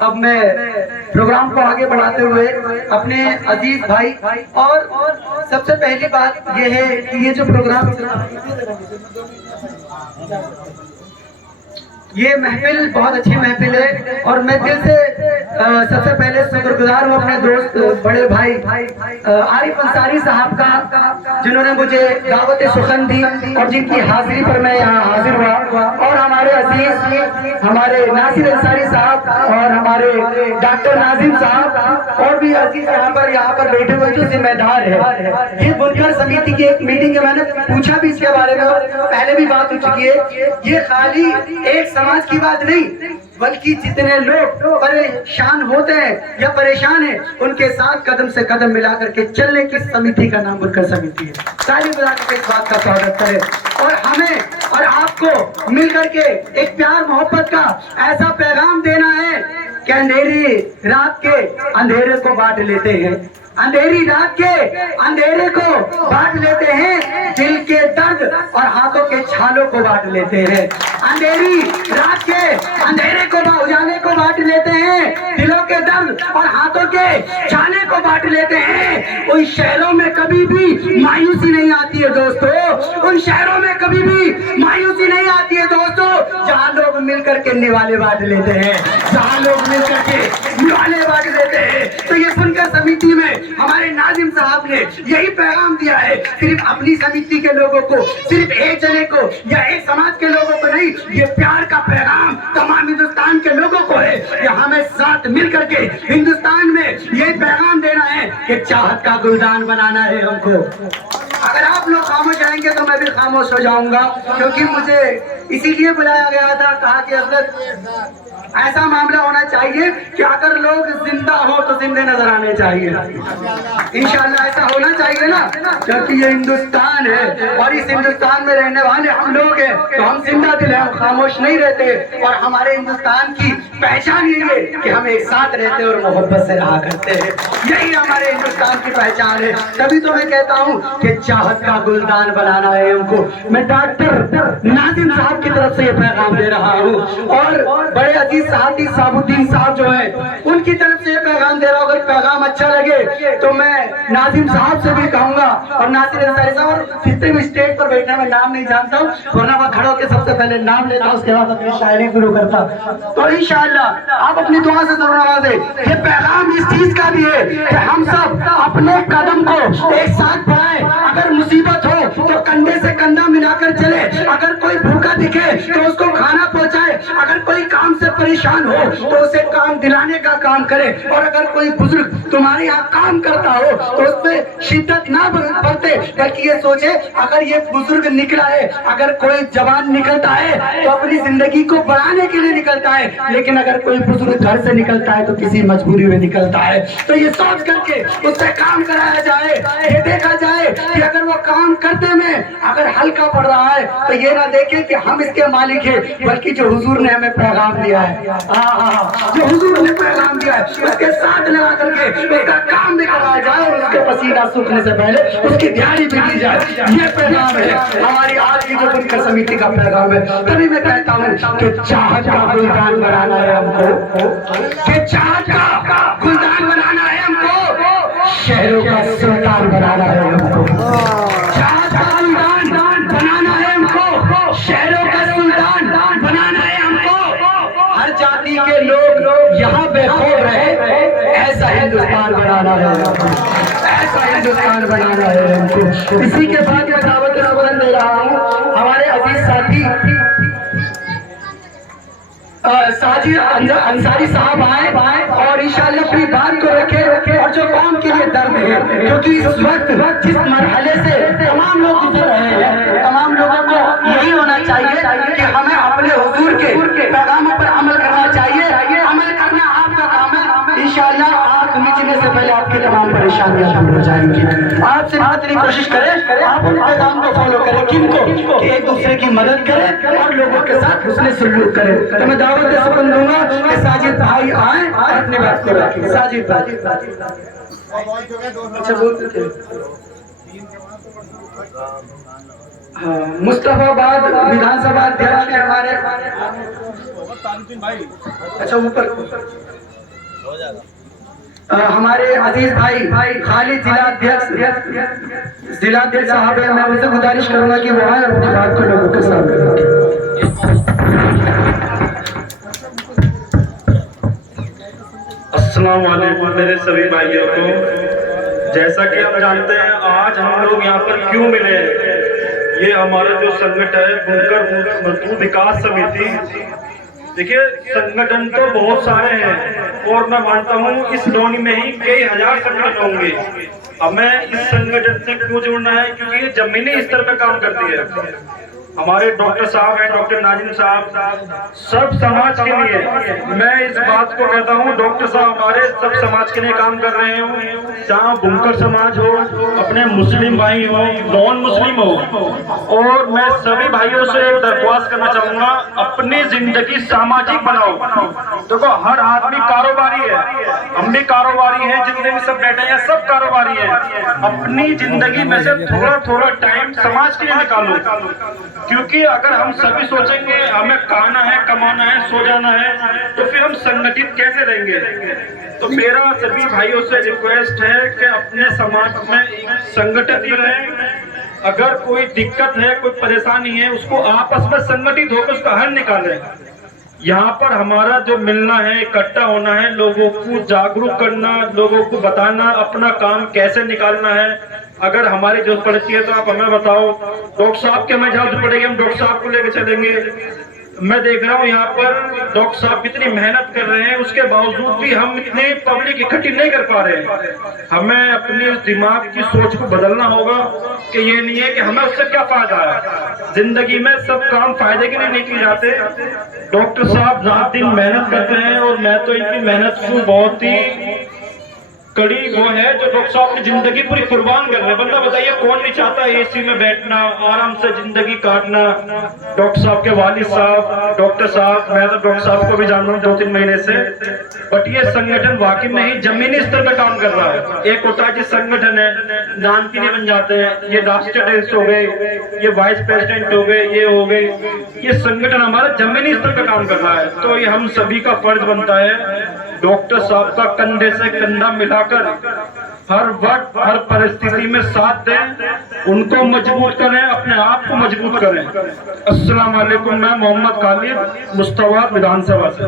अब मैं प्रोग्राम को आगे बढ़ाते हुए अपने अजीज भाई और सबसे पहली बात यह है कि ये जो प्रोग्राम ये महफिल बहुत अच्छी महफिल है और मैं दिल से सबसे पहले शुक्रगुजार हूँ अपने दोस्त बड़े भाई आरिफ अंसारी साहब का, जिन्होंने मुझे दावत सुखन दी और जिनकी हाजिरी पर मैं यहाँ हाजिर हुआ। और हमारे अजीज हमारे नासिर अंसारी साहब और हमारे डॉक्टर नाजिम साहब और भी अजीज यहाँ पर बैठे हुए जो जिम्मेदार है। ये बुनकर समिति की एक मीटिंग है, मैंने पूछा भी इसके बारे में और पहले भी बात हो चुकी है। ये खाली एक समाज की बात नहीं, बल्कि जितने लोग परेशान होते हैं या परेशान हैं उनके साथ कदम से कदम मिला करके चलने की समिति का नाम बुनकर समिति है। ताली बजा करके इस बात का स्वागत करें और हमें और आपको मिलकर के एक प्यार मोहब्बत का ऐसा पैगाम देना है कि अंधेरी रात के अंधेरे को बांट लेते हैं, अंधेरी रात के अंधेरे को बांट लेते हैं, दिल के दर्द और हाथों के छालों को बांट लेते हैं। अंधेरी रात के अंधेरे को उजाले को बांट लेते हैं, दिलों के दर्द और हाथों के छाले को बांट लेते हैं। उन शहरों में कभी भी मायूसी नहीं आती है दोस्तों, उन शहरों में कभी भी मायूसी नहीं आती है दोस्तों, जहाँ लोग मिलकर के निवाले बांट लेते हैं, जहाँ लोग मिलकर के निवाले बांट लेते हैं। तो ये बुनकर समिति में हमारे नाजिम साहब ने यही पैगाम दिया है, सिर्फ अपनी समिति के लोगों को, सिर्फ एक जने को या एक समाज के लोगों को नहीं, ये प्यार का पैगाम तमाम हिंदुस्तान के लोगों को है। ये हमें साथ मिलकर के हिंदुस्तान में यही पैगाम देना है कि चाहत का गुलदान बनाना है हमको। अगर आप लोग खामोश आएंगे तो मैं भी खामोश हो जाऊंगा, क्योंकि मुझे इसीलिए बुलाया गया था। कहा कि हज़रत ऐसा मामला होना चाहिए कि अगर लोग जिंदा हो तो जिंदे नजर आने चाहिए, इंशाल्लाह ऐसा होना चाहिए ना, क्योंकि ये हिंदुस्तान है और इस हिंदुस्तान में रहने वाले हम लोग हैं, तो हम जिंदा दिल हैं, हम खामोश नहीं रहते। और हमारे हिंदुस्तान की पहचान ये है कि हम एक साथ रहते और मोहब्बत से रहा करते हैं, यही हमारे हिंदुस्तान की पहचान है। तभी तो मैं कहता हूँ कि चाहत का गुलदान बनाना है हमको। मैं डॉक्टर नाजिम साहब की तरफ से ये पैगाम दे रहा हूँ और बड़े अजीज साथी साबुद्दीन साहब जो है उनकी तरफ से ये पैगाम दे रहा हूँ। अगर पैगाम अच्छा लगे तो मैं नाजिम साहब से भी कहूंगा और नासिर अंसारी साहब और जितने भी स्टेज पर बैठने में नाम नहीं जानता हूँ, वरना मैं खड़े होकर सबसे पहले नाम लेता, उसके बाद अपनी शायरी शुरू करता। तो इंशाअल्लाह आप अपनी दुआ से जरूर नवाजे। ये पैगाम इस चीज का भी है कि हम सब अपने कदम को एक साथ बढ़ाएं। अगर मुसीबत हो तो कंधे से कंधा मिलाकर चले, अगर कोई भूखा दिखे तो उसको खाना पहुंचाए, अगर कोई काम से परेशान हो तो उसे काम दिलाने का काम करे, और अगर कोई बुजुर्ग तुम्हारे यहाँ काम करता हो तो उस पर शिद्दत ना बरते, बल्कि ये सोचे अगर ये बुजुर्ग निकला है, अगर कोई जवान निकलता है तो अपनी जिंदगी को बढ़ाने के लिए निकलता है, लेकिन अगर कोई बुजुर्ग घर से निकलता है तो किसी मजबूरी में निकलता है। तो ये सोच करके उससे काम कराया जाए, ये देखा जाए कि अगर वो काम करते में अगर हल्का पड़ रहा है तो ये ना देखे कि हम इसके मालिक हैं, बल्कि जो हुजूर ने हमें पैगाम दिया है, जो हुजूर ने पैगाम दिया है उसके साथ लगा करके उसका काम भी कराया जाए और उसके पसीना सूखने से पहले उसकी दिहाड़ी भी दी जाए। ये पैगाम है हमारी आज की जो बुनकर समिति का पैगाम है। तभी मैं कहता हूँ कि चाहत का गुलदान बनाना है हमको, कि चाहत का गुलदान बनाना है हमको, शहरों का सुल्तान बनाना है हमको, चाहत का गुलदान बनाना है हमको, शहरों का सुल्तान बनाना है हमको। हर जाति के लोग यहाँ बेखौफ रहे, ऐसा हिंदुस्तान बनाना है, ऐसा हिंदुस्तान बनाना है हमको। इसी के बाद मैं दावत सुखन दे रहा हूँ हमारे अजीज साथी साजिद अंसारी साहब आए और इंशाअल्लाह अपनी बात को रखे और जो कौम के लिए दर्द है, क्योंकि इस वक्त जिस मरहले से तमाम लोग गुजर रहे हैं, तमाम लोगों को यही होना चाहिए कि हमें अपने हुजूर के पैगामों पर अमल करना चाहिए। अमल करना आपका काम है, इंशाअल्लाह आँख मीचने से पहले आपकी तमाम परेशानियां दूर हो जाएंगी। आप सिर्फ इतनी कोशिश करें, आप उन पैगाम को फॉलो करें, किनको कि एक दूसरे की मदद करें और लोगों के साथ हुस्न सलूक करें। तो मैं दावत सुखन दूंगा कि साजिद भाई आए और अपनी बात को रखें। साजिद भाई अच्छा बोलते थे हाँ, मुस्तफाबाद विधानसभा अध्यक्ष है हमारे। अच्छा ऊपर हमारे अजीज भाई खालिद जिलाध्यक्ष साहब है। मैं उनसे गुजारिश करूंगा कि वो आए और अपनी बात को लोगों के साथ करें। अस्सलाम वालेकुम मेरे सभी भाइयों को। जैसा कि हम जानते हैं आज हम लोग यहाँ पर क्यों मिले हैं, ये हमारा जो संगठन है बुनकर मजदूर विकास समिति। देखिए संगठन तो बहुत सारे हैं और मैं मानता हूँ इस लोनी में ही कई हजार संगठन होंगे। हमें इस संगठन से क्यों जुड़ना है, क्योंकि ये जमीनी स्तर पर काम करती है। हमारे डॉक्टर साहब हैं, डॉक्टर नाजिम साहब, सब समाज के लिए। मैं इस बात को कहता हूँ डॉक्टर साहब हमारे सब समाज के लिए काम कर रहे हो, चाहे बुनकर समाज हो, अपने मुस्लिम भाई हो, नॉन मुस्लिम हो। और मैं सभी भाइयों से एक दरख्वास्त करना चाहूंगा, अपनी जिंदगी सामाजिक बनाओ। देखो हर आदमी कारोबारी है, हम भी कारोबारी हैं, जितने भी सब बैठे हैं सब कारोबारी हैं। अपनी जिंदगी में से थोड़ा थोड़ा टाइम समाज के लिए निकालो, क्योंकि अगर हम सभी सोचेंगे हमें खाना है, कमाना है, सो जाना है, तो फिर हम संगठित कैसे रहेंगे। तो मेरा सभी भाइयों से रिक्वेस्ट है कि अपने समाज में संगठित रहें। अगर कोई दिक्कत है, कोई परेशानी है, उसको आपस में संगठित होकर उसका हल निकालें। यहाँ पर हमारा जो मिलना है, इकट्ठा होना है, लोगों को जागरूक करना, लोगों को बताना अपना काम कैसे निकालना है। अगर हमारी जरूरत पड़ती है तो आप हमें बताओ, डॉक्टर साहब के हमें जरूरत पड़ेगी हम डॉक्टर साहब को लेकर चलेंगे। मैं देख रहा हूँ यहाँ पर डॉक्टर साहब कितनी मेहनत कर रहे हैं, उसके बावजूद भी हम इतने पब्लिक इकट्ठी नहीं कर पा रहे हैं। हमें अपने दिमाग की सोच को बदलना होगा कि ये नहीं है कि हमें उससे क्या फायदा है। जिंदगी में सब काम फायदे के लिए नहीं किए जाते। डॉक्टर साहब रात दिन मेहनत करते हैं और मैं तो इनकी मेहनत को बहुत ही कड़ी वो है जो डॉक्टर साहब की जिंदगी पूरी कुर्बान कर रहे हैं। बंदा बताइए कौन नहीं चाहता एसी में बैठना, आराम से जिंदगी काटना। डॉक्टर साहब के वालिद साहब, डॉक्टर साहब, मैं तो डॉक्टर साहब को भी जान रहा हूँ 2-3 महीने से। बट ये संगठन वाकई में ही जमीनी स्तर पर काम कर रहा है। एक होता है जिस संगठन है नाम के लिए बन जाते हैं, ये राष्ट्रीय अध्यक्ष हो गए, ये वाइस प्रेसिडेंट हो गए, ये हो गए। ये संगठन हमारा जमीनी स्तर पर काम कर रहा है। तो ये हम सभी का फर्ज बनता है डॉक्टर साहब का कंधे से कंधा मिलाकर हर वक्त हर परिस्थिति में साथ दें, उनको मजबूत करें, अपने आप को मजबूत करें। अस्सलाम वालेकुम। मैं मोहम्मद खालिद मुस्तफाबाद विधानसभा से।